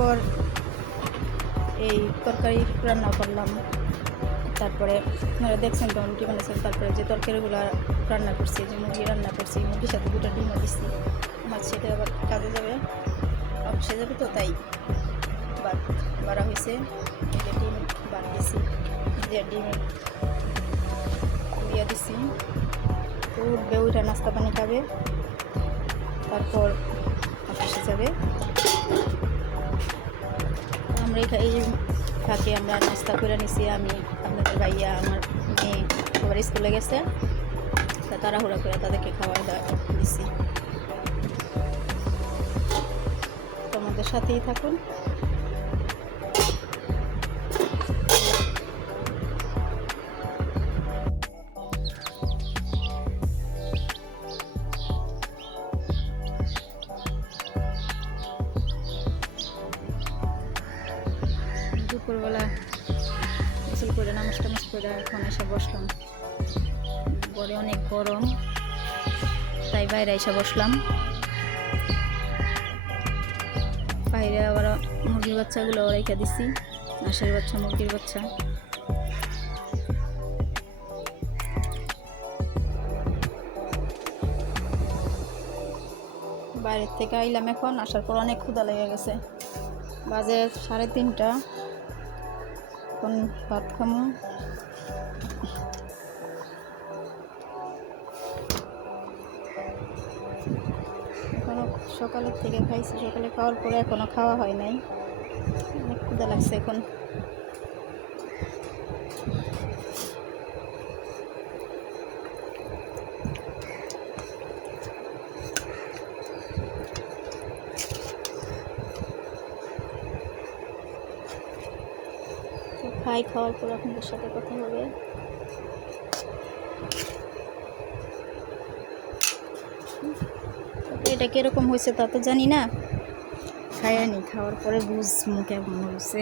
তারপর এই তরকারি রান্না করলাম। তারপরে আপনারা দেখছেন তো রুটি বানিয়েছেন। তারপরে যে তরকারিগুলো রান্না করছি, যে মুরগি রান্না করছি, মুরগির সাথে 2টা ডিমও দিচ্ছি। আমার ছেলে আবার কাজে যাবে, অফিসে যাবে, তো তাই ভাত বাড়া হয়েছে। এই যে ডিম বাদ দিছি, যে ডিম দিয়ে দিছি, তো উঠবে, ওইটা নাস্তা পানি খাবে, তারপর অফিসে যাবে। আমরা এই ফাঁকে আমরা নাস্তা করে নিছি। আমি, আপনাদের ভাইয়া, আমার মেয়ে সবার স্কুলে গেছে, তা তাড়াহুড়া করে তাদেরকে খাবার দিছি। তোমাদের সাথেই থাকুন। দুপুরবেলা গোসল করে নামাজ টামাজ করে এখন এসে বসলাম। ঘরে অনেক গরম, তাই বাইরে এসে বসলাম। বাইরে আবার মুরগির বাচ্চাগুলো রেখে দিছি, হাঁসের বাচ্চা, মুরগির বাচ্চা। বাইরের থেকে আইলাম, এখন আসার পর অনেক ক্ষুধা লেগে গেছে। বাজে 3:30। এখন ভাত খামো। এখনো সকালের থেকে খাইছি, সকালে খাওয়ার পরে এখনো খাওয়া হয় নাই, অনেক ক্ষুধা লাগছে এখন। খাই, খাওয়ার পর আপনাদের সাথে কথা হবে। এটা কিরকম হয়েছে তা তো জানি না, খাইনি, খাওয়ার পরে বুঝবো কেমন হয়েছে।